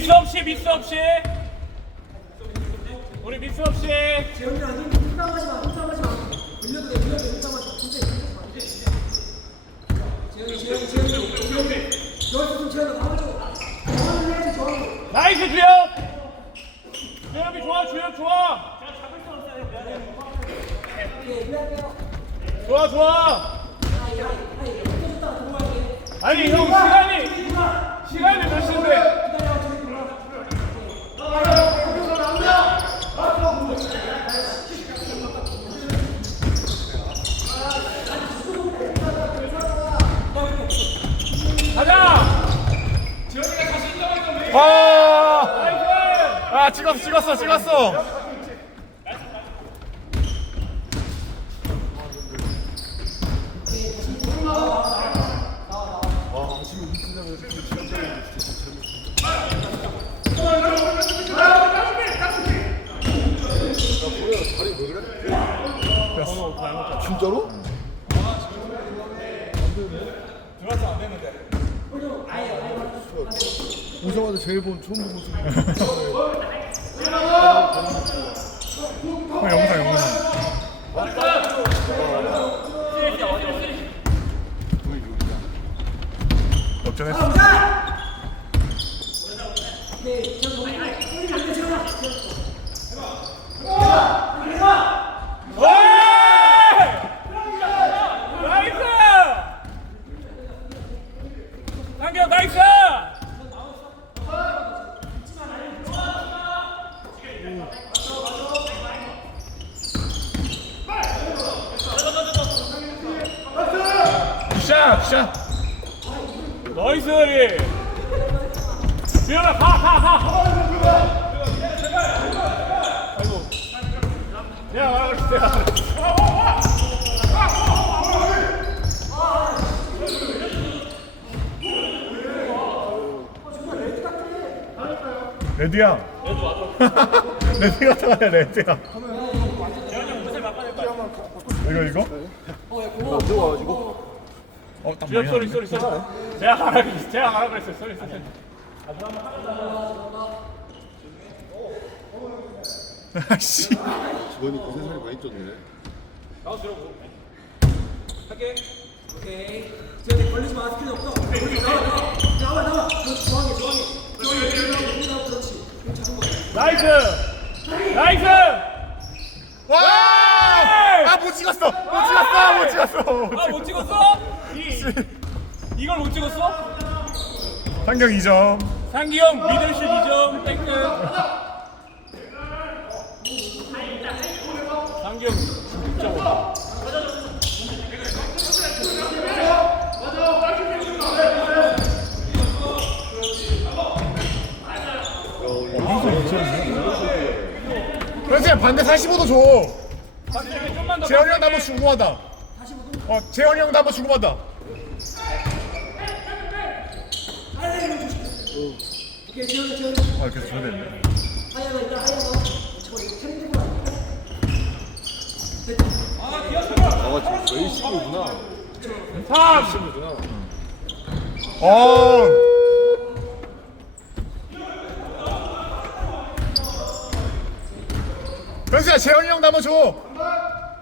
미스 없이. 우리 미스 없이. 재현이 아니 힘싸움하지 마 힘싸움하지 마 밀려도 돼 밀려도 돼 힘싸움하지 마 재현이 재현이 재현이 여기서 좀 재현이 나와줘 나이스 주영. 주영이 좋아 주영 좋아. 예 미안해요 좋아 좋아. 아니 형 시간이 몇 시인데? 기다려 저기 들어와 가자. 아. 아 찍었어 찍었어 찍었어 진짜로? 오자마자 제일 본 처음 본 모습이 어, 영상 영상 역전했어 네 재현이 너무 빨리 안돼 재현아 나이스! 상경 나이스! 굿 샷 굿샷 나이스! 주영아 가! 가! 가! 아이고 내가 말할게 내가 말할게 레드야 레드 같아 레드야 이거 이거? 안 들어와가지고 어, 딱 주영 많이 쏘리 나왔네. 쏘리 쏘리. 제가 가라 그랬어 제가 가라 그랬어 쏘리 쏘리 아씨. 주원이 그 세상에 많이 쪘네. 오케이. 재현이 걸리지 마. 스킬 없어. 나와 나와. 나와 나와. 저항해 저항해 저항해 나와 그렇지. 나이스! 나이스! 와! 아못 찍었어. 못 찍었어. 못 찍었어. 못아못 찍었어? 이, 이걸 못 찍었어? 상경 2점. 상기형 미들슛 2점. 땡끝 상기형 6점 그렇지 반대 45도 줘. 좀만 더 재현이 형도 한번 주고받아. 어 재현이 형도 한번 주고받아 오케이 재현이 재현이 아 계속 줘야 되는데 아 지금 3 시구구나 어 변수야 재현이 형도 한번 줘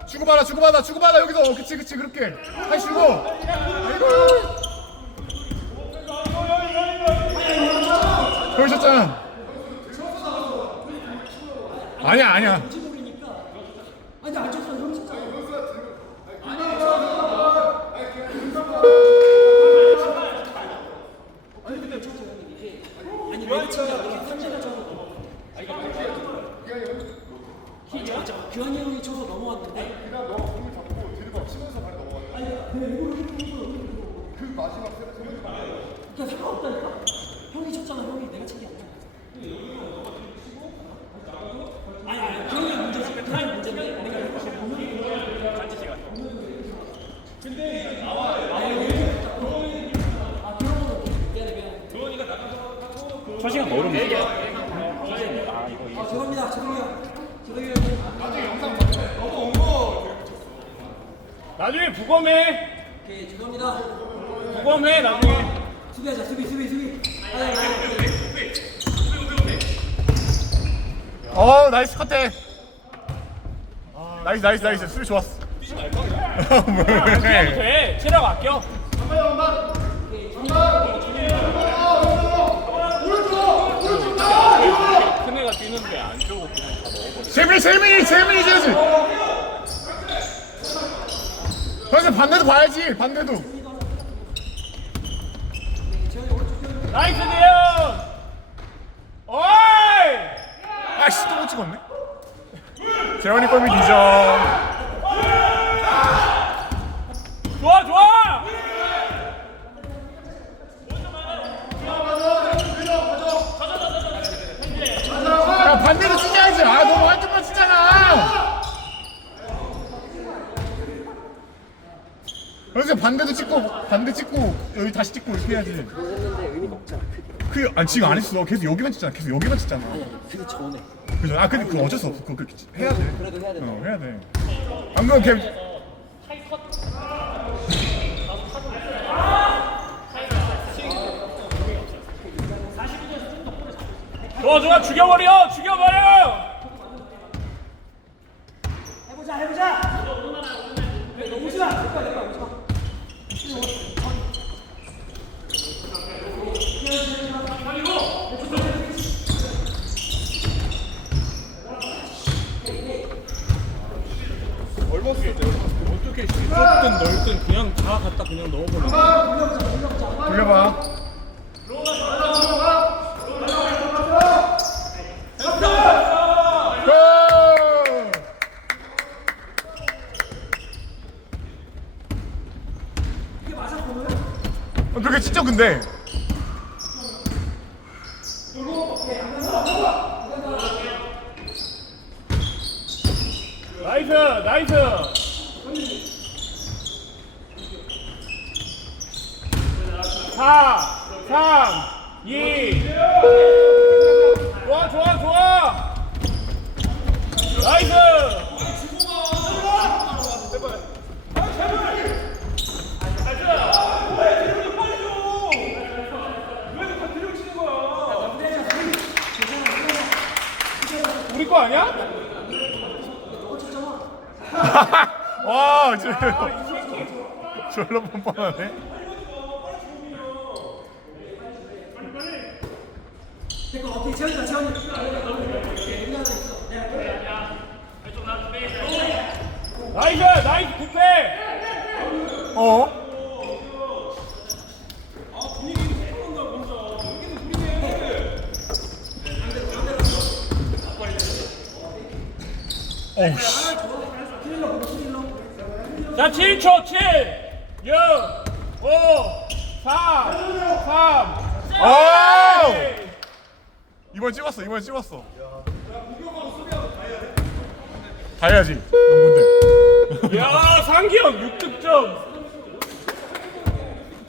주고받아 주고받아 주고받아 여기서 어, 그치 그치 그렇게 다시 주고 아이고 보이셨잖아 아니야 아니야 그 마지막 세 번째 그러니까 상관없다니까 형이 쳤잖아 형이 내가 친게 아니야 아니 아니 형이 문제지 형이 문제인데 내가 이렇게 보면 잔지 시간 첫 시간 모르면 아 죄송합니다. 죄송해요. 죄송해요. 나중에 부검해. 오케이 죄송합니다. 부검해 나중에. 수비하자 수비 수비 수비. 아니 어 나이스 컨택 나이스 나이스 나이스. 수비 좋았어. 왜? 돼. 체력 아껴. 큰 애가 뛰는데 안 주고 그냥 다 먹어버려. 세민이 세민이 세민이 줘야지 그래서 반대도 봐야지 반대도 나이스 대현. 어이. 아씨 또 못 찍었네 재원이 골밑 2점 좋아 좋아. 야 반대도 찍어야지 아 너무 한쪽만 치잖아 그래서 반대도 찍고 반대 찍고 여기 다시 찍고 이렇게 해야지 했는데 의미가 없잖아. 크게. 그 아니 지금 안 했어 계속 여기만 찍잖아 계속 여기만 찍잖아 아니 아니 그 전에. 그죠 아 근데 그거 어쩔 수 없어 그거 그렇게 해야 돼 그래도 해야 된다. 어, 해야 돼. 방금 걔 좋아 좋아 죽여버려 죽여버려. 해보자 해보자. 너 오지 마. 내 거야 내 거야 오지 마. 어떻게 좁든 넓든 그냥 다 갖다 그냥 넣어버려. 돌려봐. 골! 어, 근데 나이스 나이스. 사, 삼, 이. 좋아 좋아 좋아. 나이스. 우리 거 아니야? 와, 저 졸라 뻔뻔하네. 오케이. 나이스 나이스 굿패. 어? 어우 씨. 자 7초 7 6 5 4 3 아! 이번 찍었어. 이번 찍었어. 다 해야지. 농구인데. 야 상기 형 6득점